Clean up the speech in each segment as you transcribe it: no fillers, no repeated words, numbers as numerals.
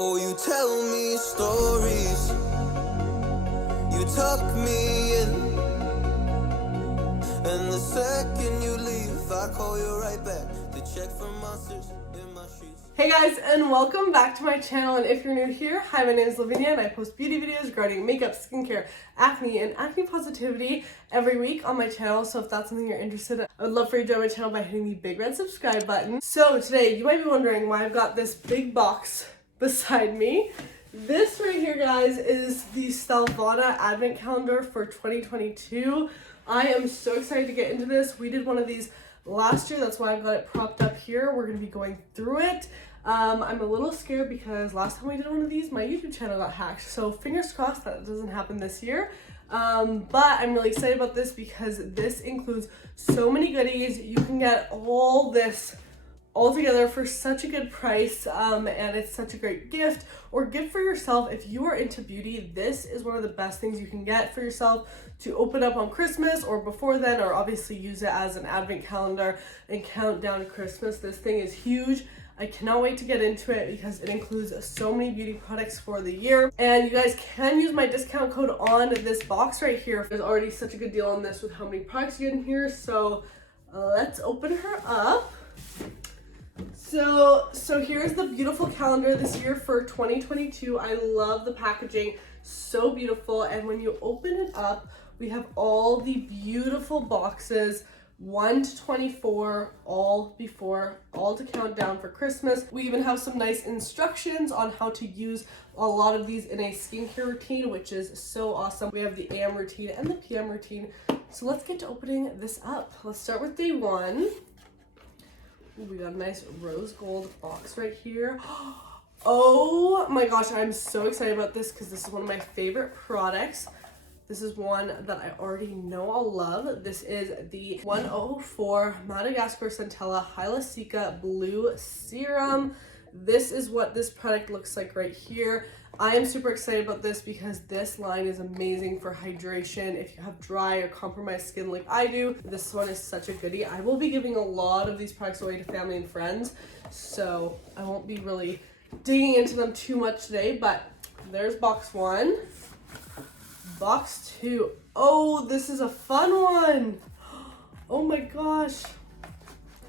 Oh, you tell me stories, you tuck me in, and the second you leave, I call you right back to check for monsters in my sheets. Hey guys, and welcome back to my channel. And if you're new here, hi, my name is Lavinia and I post beauty videos regarding makeup, skincare, acne, and acne positivity every week on my channel. So if that's something you're interested in, I would love for you to join my channel by hitting the big red subscribe button. So today, you might be wondering why I've got this big box beside me. This right here, guys, is the Stylevana advent calendar for 2022. I am so excited to get into this. We did one of these last year, that's why I've got it propped up here. We're going to be going through it. I'm a little scared because last time we did one of these, my YouTube channel got hacked. So fingers crossed that doesn't happen this year. But I'm really excited about this because this includes so many goodies. You can get all this all together for such a good price, and it's such a great gift or gift for yourself. If you are into beauty, this is one of the best things you can get for yourself to open up on Christmas or before then, or obviously use it as an advent calendar and count down to Christmas. This thing is huge. I cannot wait to get into it because it includes so many beauty products for the year. And you guys can use my discount code on this box right here. There's already such a good deal on this with how many products you get in here. So let's open her up. So here's the beautiful calendar this year for 2022. I love the packaging, so beautiful. And when you open it up, we have all the beautiful boxes, 1 to 24, all to count down for Christmas. We even have some nice instructions on how to use a lot of these in a skincare routine, which is so awesome. We have the AM routine and the PM routine. So let's get to opening this up. Let's start with day one. We got a nice rose gold box right here. Oh my gosh, I'm so excited about this because this is one of my favorite products. This is one that I already know I'll love. This is the 104 Madagascar Centella Hyaluronic Blue Serum. This is what this product looks like right here. I am super excited about this because this line is amazing for hydration. If you have dry or compromised skin like I do, this one is such a goodie. I will be giving a lot of these products away to family and friends, so I won't be really digging into them too much today, but there's box one. Box two. Oh, this is a fun one. Oh my gosh.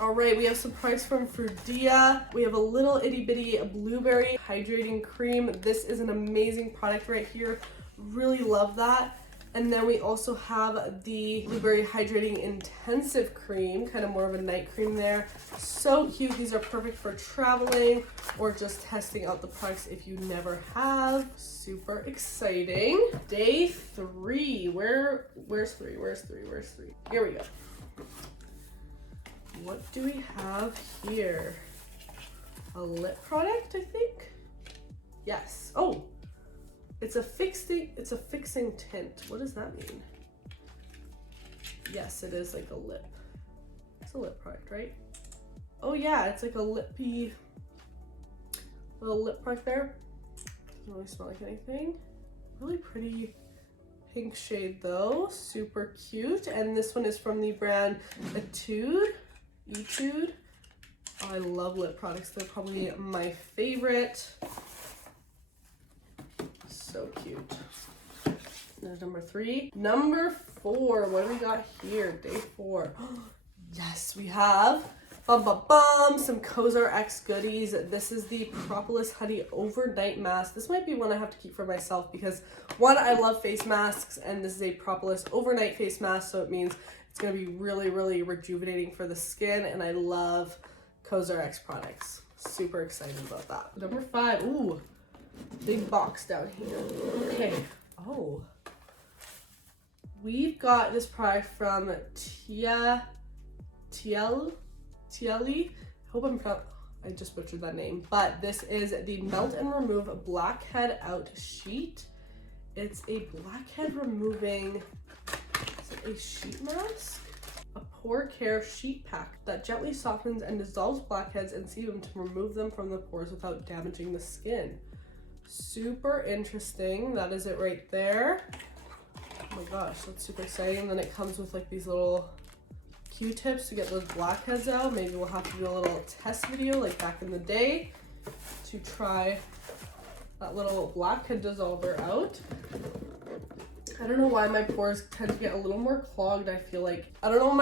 All right, we have some products from Frudia. We have a little itty bitty blueberry hydrating cream. This is an amazing product right here. Really love that. And then we also have the blueberry hydrating intensive cream, kind of more of a night cream there. So cute. These are perfect for traveling or just testing out the products if you never have. Super exciting. Day three. Where's three? Here we go. What do we have here? A lip product, I think? Yes. Oh, it's a fixing tint. What does that mean? Yes, it is like a lip. It's a lip product, right? Oh yeah, it's like a lippy little lip product there. Doesn't really smell like anything. Really pretty pink shade though. Super cute. And this one is from the brand Etude. I love lip products. They're probably my favorite. So cute. There's number three. Number four. What do we got here? Day four. Yes, we have some xoxo X goodies. This is the Propolis Honey Overnight Mask. This might be one I have to keep for myself because one, I love face masks, and this is a Propolis Overnight Face Mask, so it means it's going to be really, really rejuvenating for the skin, and I love xoxo X products. Super excited about that. Number five. Ooh, big box down here. Okay. Oh. We've got this product from Tieli. I just butchered that name. But this is the Melt and Remove Blackhead Out Sheet. It's a blackhead removing... a sheet mask, a pore care sheet pack that gently softens and dissolves blackheads and sebum to remove them from the pores without damaging the skin. Super interesting. That is it right there. Oh my gosh, that's super exciting. Then it comes with like these little Q-tips to get those blackheads out. Maybe we'll have to do a little test video like back in the day to try that little blackhead dissolver out. I don't know why my pores tend to get a little more clogged. I feel like, I don't know,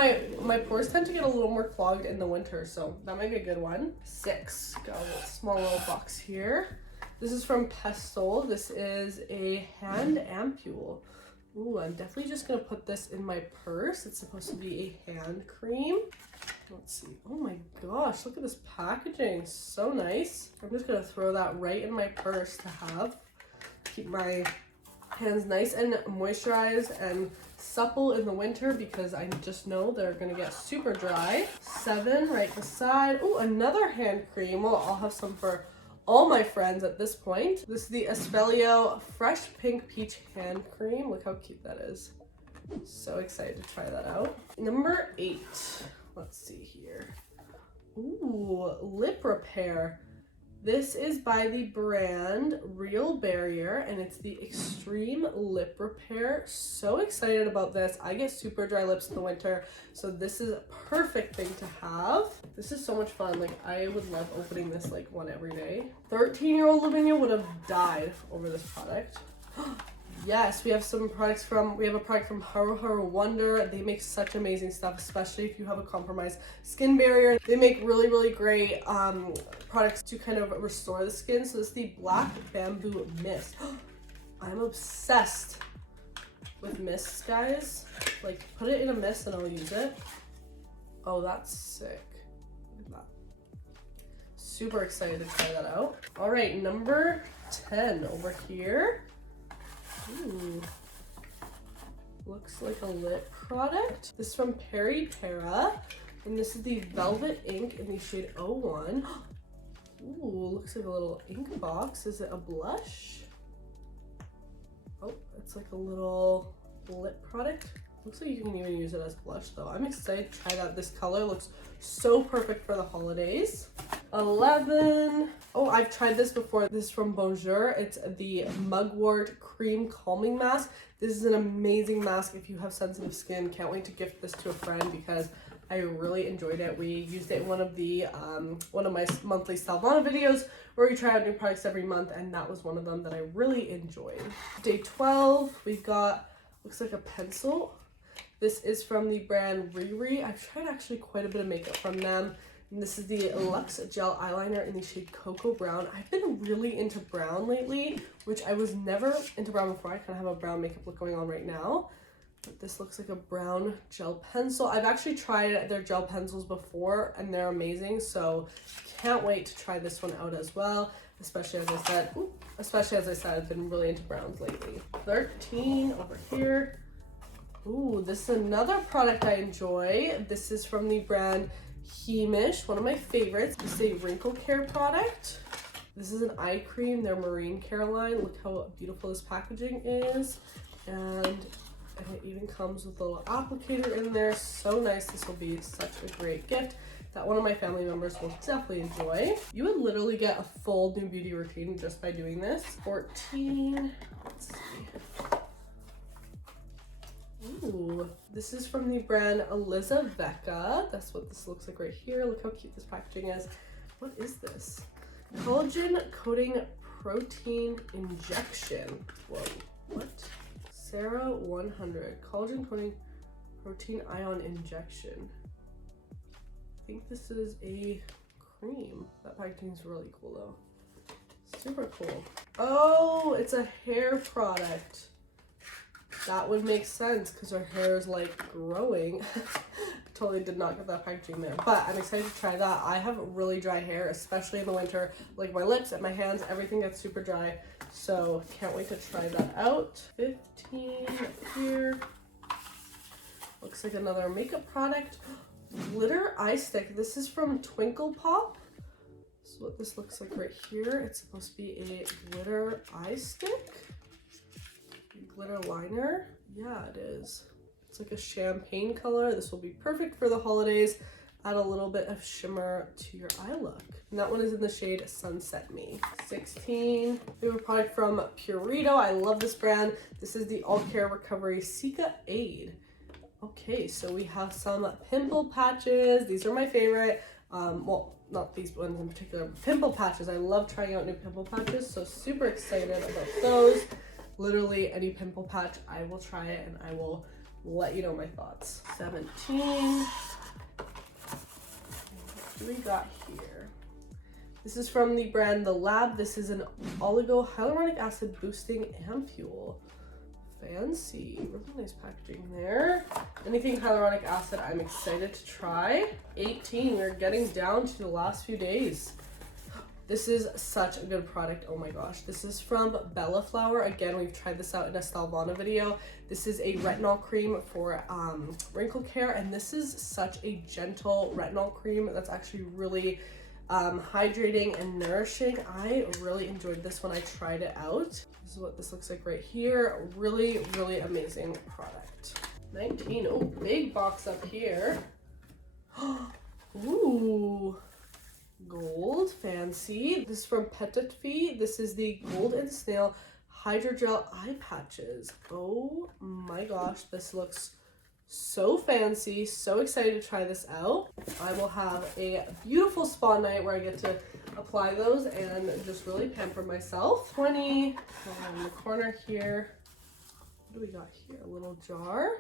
my pores tend to get a little more clogged in the winter, so that might be a good one. 6, got a small little box here. This is from Pestle. This is a hand ampule. Ooh, I'm definitely just gonna put this in my purse. It's supposed to be a hand cream. Let's see. Oh my gosh, look at this packaging. So nice. I'm just gonna throw that right in my purse to have. Keep my hands nice and moisturized and supple in the winter because I just know they're gonna get super dry. 7 right beside. Oh, another hand cream. Well, I'll have some for all my friends at this point. This is the Espelio Fresh Pink Peach Hand Cream. Look how cute that is. So excited to try that out. Number 8. Let's see here. Ooh, lip repair. This is by the brand Real Barrier, and it's the Extreme Lip Repair. So excited about this. I get super dry lips in the winter, so this is a perfect thing to have. This is so much fun. Like, I would love opening this like one every day. 13-year-old Lavinia would have died over this product. Yes, we have a product from Haru Haru Wonder. They make such amazing stuff, especially if you have a compromised skin barrier. They make really, really great products to kind of restore the skin. So this is the Black Bamboo Mist. I'm obsessed with mists, guys. Like, put it in a mist and I'll use it. Oh, that's sick. Look at that. Super excited to try that out. All right, number 10 over here. Ooh, looks like a lip product. This is from Peri Para, and this is the Velvet Ink in the shade 01. Ooh, looks like a little ink box. Is it a blush? Oh, it's like a little lip product. Looks like you can even use it as blush though. I'm excited to try that. This color looks so perfect for the holidays. 11. Oh, I've tried this before. This is from Bonjour. It's the Mugwort Cream Calming Mask. This is an amazing mask if you have sensitive skin. Can't wait to gift this to a friend because I really enjoyed it. We used it in one of my monthly Stylevana videos where we try out new products every month, and that was one of them that I really enjoyed. Day 12, we've got, looks like a pencil. This is from the brand Riri. I've tried actually quite a bit of makeup from them. And this is the Luxe Gel Eyeliner in the shade Cocoa Brown. I've been really into brown lately, which I was never into brown before. I kind of have a brown makeup look going on right now. But this looks like a brown gel pencil. I've actually tried their gel pencils before and they're amazing. So can't wait to try this one out as well. Especially as I said, I've been really into browns lately. 13 over here. Ooh, this is another product I enjoy. This is from the brand Heemish, one of my favorites. This is a wrinkle care product. This is an eye cream, their Marine Care line. Look how beautiful this packaging is. And it even comes with a little applicator in there. So nice. This will be such a great gift that one of my family members will definitely enjoy. You would literally get a full new beauty routine just by doing this. 14. Let's see. Ooh, this is from the brand Elizavecca. That's what this looks like right here. Look how cute this packaging is. What is this? Collagen coating protein injection. Whoa, what? Sarah 100 collagen coating protein ion injection. I think this is a cream. That packaging is really cool though. Super cool. Oh, it's a hair product. That would make sense because her hair is like growing. Totally did not get that packaging there, but I'm excited to try that. I have really dry hair, especially in the winter. Like my lips and my hands, everything gets super dry. So can't wait to try that out. 15 here. Looks like another makeup product. Glitter eye stick. This is from Twinkle Pop. This is what this looks like right here. It's supposed to be a glitter eye stick. Glitter liner. Yeah, it is. It's like a champagne color. This will be perfect for the holidays. Add a little bit of shimmer to your eye look. And that one is in the shade Sunset Me. 16. We have a product from Purito. I love this brand. This is the All Care Recovery Cica Aid. Okay, so we have some pimple patches. These are my favorite. Well, not these ones in particular, pimple patches. I love trying out new pimple patches, so super excited about those. Literally any pimple patch, I will try it and I will let you know my thoughts. 17. What do we got here? This is from the brand The Lab. This is an oligo hyaluronic acid boosting ampule. Fancy, really nice packaging there. Anything hyaluronic acid, I'm excited to try. 18, we're getting down to the last few days. This is such a good product, oh my gosh. This is from Bella Flower. Again, we've tried this out in a Stylevana video. This is a retinol cream for wrinkle care, and this is such a gentle retinol cream that's actually really hydrating and nourishing. I really enjoyed this when I tried it out. This is what this looks like right here. Really, really amazing product. 19, oh, big box up here. Ooh, gold, fancy. This is from Petit Fee. This is the Gold and Snail Hydrogel Eye Patches. Oh my gosh, this looks so fancy. So excited to try this out. I will have a beautiful spa night where I get to apply those and just really pamper myself. 20 in the corner here. What do we got here? A little jar.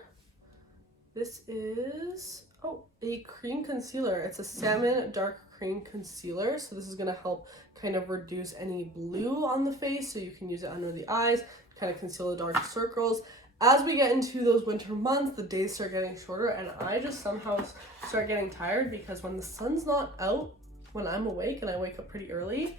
This is, oh, a cream concealer. It's a salmon dark cream concealer. So this is going to help kind of reduce any blue on the face, so you can use it under the eyes, kind of conceal the dark circles. As we get into those winter months, the days start getting shorter, and I just somehow start getting tired because when the sun's not out, when I'm awake, and I wake up pretty early,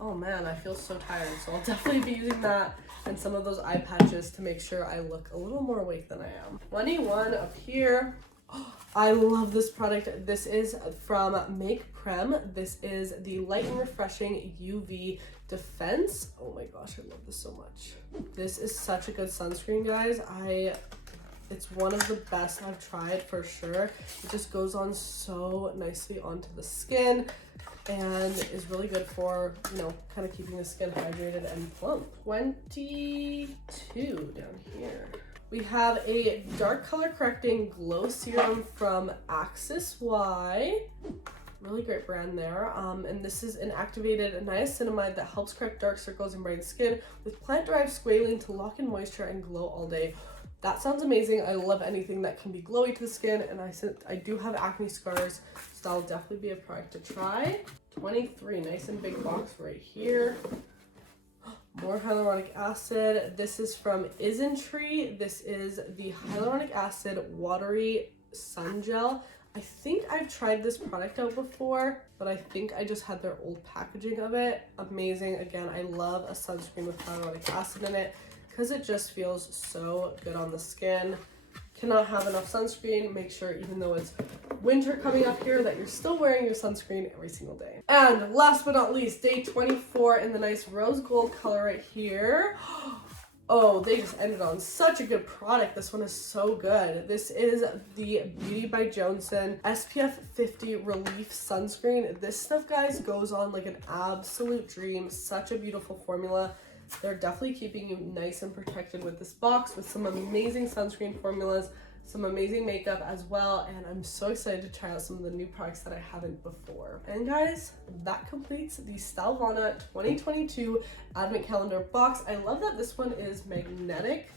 oh man, I feel so tired. So I'll definitely be using that and some of those eye patches to make sure I look a little more awake than I am. 21 up here. Oh, I love this product. This is from Make Prem. This is the Light and Refreshing UV Defense. Oh my gosh, I love this so much. This is such a good sunscreen, guys. It's one of the best I've tried for sure. It just goes on so nicely onto the skin and is really good for, you know, kind of keeping the skin hydrated and plump. 22 down here. We have a dark color correcting glow serum from Axis Y. Really great brand there. And this is an activated niacinamide that helps correct dark circles and brighten skin with plant-derived squalene to lock in moisture and glow all day. That sounds amazing. I love anything that can be glowy to the skin, and I do have acne scars, so that'll definitely be a product to try. 23, nice and big box right here. More hyaluronic acid. This is from Isntree. This is the hyaluronic acid watery sun gel. I think I've tried this product out before, but I think I just had their old packaging of it. Amazing. Again, I love a sunscreen with hyaluronic acid in it because it just feels so good on the skin. Cannot have enough sunscreen. Make sure, even though it's winter coming up here, that you're still wearing your sunscreen every single day. And last but not least, day 24 in the nice rose gold color right here. Oh, they just ended on such a good product. This one is so good. This is the Beauty by Johnson SPF 50 Relief Sunscreen. This stuff, guys, goes on like an absolute dream. Such a beautiful formula. They're definitely keeping you nice and protected with this box with some amazing sunscreen formulas, some amazing makeup as well, and I'm so excited to try out some of the new products that I haven't before. And guys, that completes the Stylevana 2022 Advent Calendar box. I love that this one is magnetic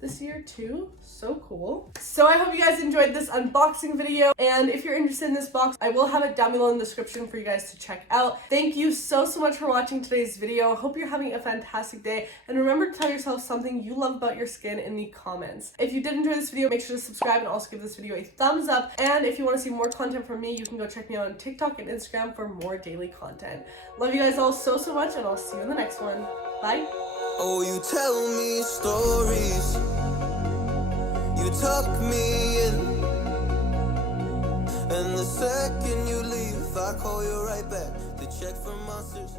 this year too. So cool. So I hope you guys enjoyed this unboxing video, and if you're interested in this box, I will have it down below in the description for you guys to check out. Thank you so much for watching today's video. Hope you're having a fantastic day, and remember to tell yourself something you love about your skin in the comments. If you did enjoy this video, make sure to subscribe and also give this video a thumbs up, and if you want to see more content from me, you can go check me out on TikTok and Instagram for more daily content. Love you guys all so much, and I'll see you in the next one. Bye. Oh, you tell me stories, you tuck me in, and the second you leave, I call you right back to check for monsters.